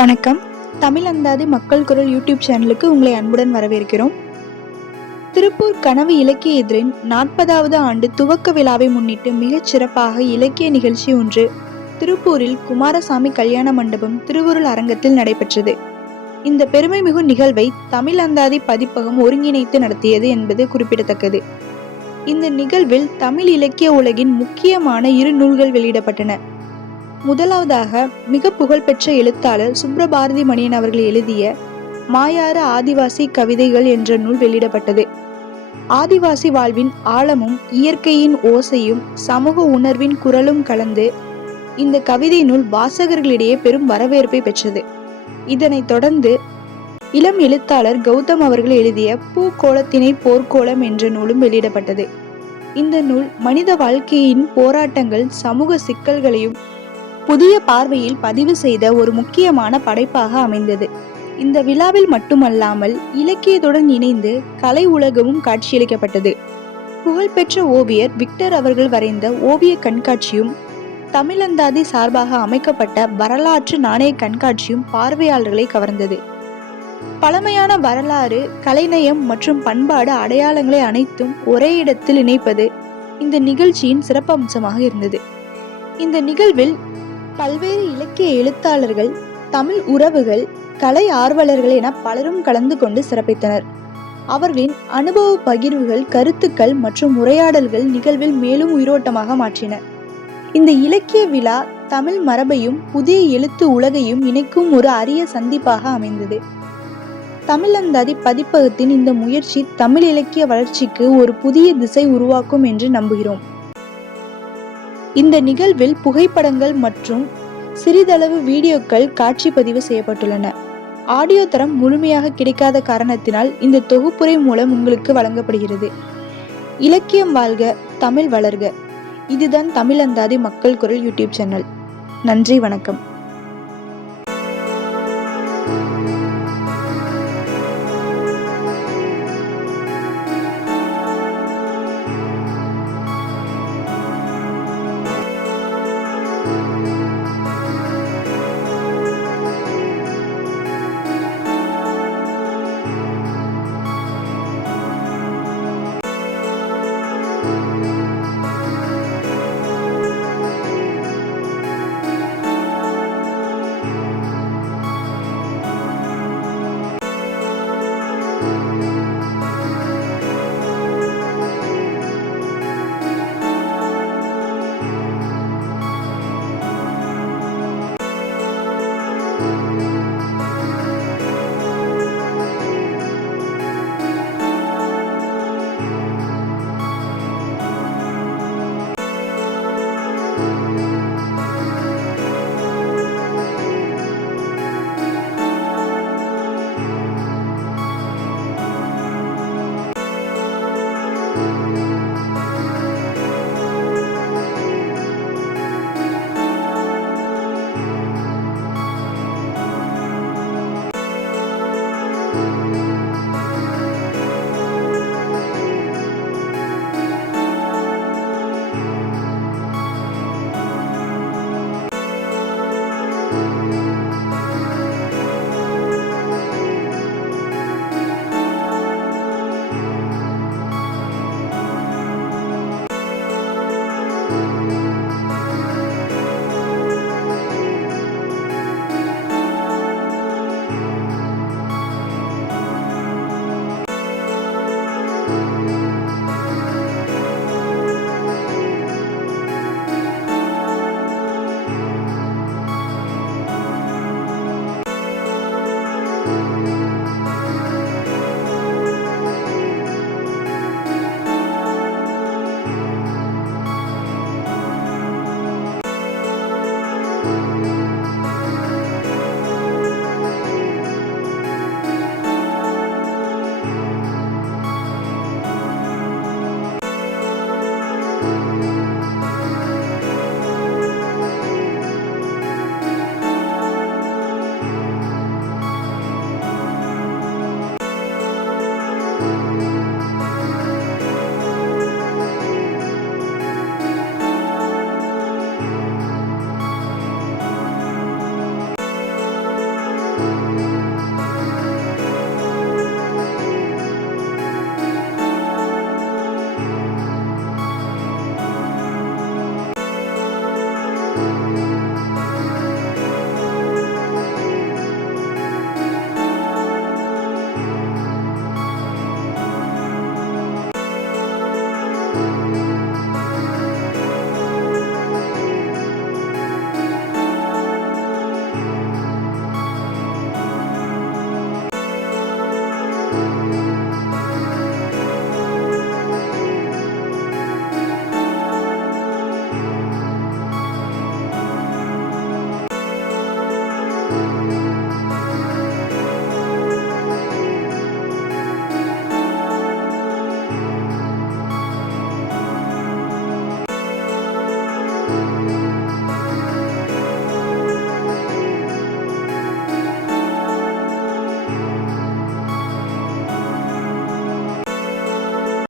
வணக்கம். தமிழ் அந்தாதி மக்கள் குரல் யூடியூப் சேனலுக்கு உங்களை அன்புடன் வரவேற்கிறோம். திருப்பூர் கனவு இலக்கிய இதழின் 40வது ஆண்டு துவக்க விழாவை முன்னிட்டு மிகச் சிறப்பாக இலக்கிய நிகழ்ச்சி ஒன்று திருப்பூரில் குமாரசாமி கல்யாண மண்டபம் திருவுருள் அரங்கத்தில் நடைபெற்றது. இந்த பெருமைமிகு நிகழ்வை தமிழ் அந்தாதி பதிப்பகம் ஒருங்கிணைத்து நடத்தியது என்பது குறிப்பிடத்தக்கது. இந்த நிகழ்வில் தமிழ் இலக்கிய உலகின் முக்கியமான 2 நூல்கள் வெளியிடப்பட்டன. முதலாவதாக மிக புகழ்பெற்ற எழுத்தாளர் சுப்ரபாரதி மணியன் அவர்கள் எழுதிய மாயாறு ஆதிவாசி கவிதைகள் என்ற நூல் வெளியிடப்பட்டது. ஆதிவாசி வாழ்வின் ஆழமும் இயற்கையின் ஓசையும் சமூக உணர்வின் குரலும் கலந்து இந்த கவிதை நூல் வாசகர்களிடையே பெரும் வரவேற்பை பெற்றது. இதனைத் தொடர்ந்து இளம் எழுத்தாளர் கௌதம் அவர்கள் எழுதிய பூக்கோளத்தினை போர்க்கோளம் என்ற நூலும் வெளியிடப்பட்டது. இந்த நூல் மனித வாழ்க்கையின் போராட்டங்கள், சமூக சிக்கல்களையும் புதிய பார்வையில் பதிவு செய்த ஒரு முக்கியமான படைப்பாக அமைந்தது. இந்த விழாவில் மட்டுமல்லாமல் இலக்கியத்துடன் இணைந்து கலை உலகமும் காட்சியளிக்கப்பட்டது. புகழ்பெற்ற ஓவியர் விக்டர் அவர்கள் வரைந்த ஓவிய கண்காட்சியும், தமிழந்தாதி சார்பாக அமைக்கப்பட்ட வரலாற்று நாணய கண்காட்சியும் பார்வையாளர்களை கவர்ந்தது. பழமையான வரலாறு, கலைநயம் மற்றும் பண்பாடு அடையாளங்களை அனைத்தும் ஒரே இடத்தில் இணைப்பது இந்த நிகழ்ச்சியின் சிறப்பம்சமாக இருந்தது. இந்த நிகழ்வில் பல்வேறு இலக்கிய எழுத்தாளர்கள், தமிழ் உறவுகள், கலை ஆர்வலர்கள் என பலரும் கலந்து கொண்டு சிறப்பித்தனர். அவர்களின் அனுபவ பகிர்வுகள், கருத்துக்கள் மற்றும் உரையாடல்கள் நிகழ்வில் மேலும் உயிரோட்டமாக மாற்றின. இந்த இலக்கிய விழா தமிழ் மரபையும் புதிய எழுத்து உலகையும் இணைக்கும் ஒரு அரிய சந்திப்பாக அமைந்தது. தமிழ் அந்தாதி பதிப்பகத்தின் இந்த முயற்சி தமிழ் இலக்கிய வளர்ச்சிக்கு ஒரு புதிய திசை உருவாக்கும் என்று நம்புகிறோம். இந்த நிகழ்வில் புகைப்படங்கள் மற்றும் சிறிதளவு வீடியோக்கள் காட்சி பதிவு செய்யப்பட்டுள்ளன. ஆடியோ தரம் முழுமையாக கிடைக்காத காரணத்தினால் இந்த தொகுப்புரை மூலம் உங்களுக்கு வழங்கப்படுகிறது. இலக்கியம் வாழ்க, தமிழ் வளர்க. இதுதான் தமிழ் அந்தாதி மக்கள் குரல் யூடியூப் சேனல். நன்றி, வணக்கம்.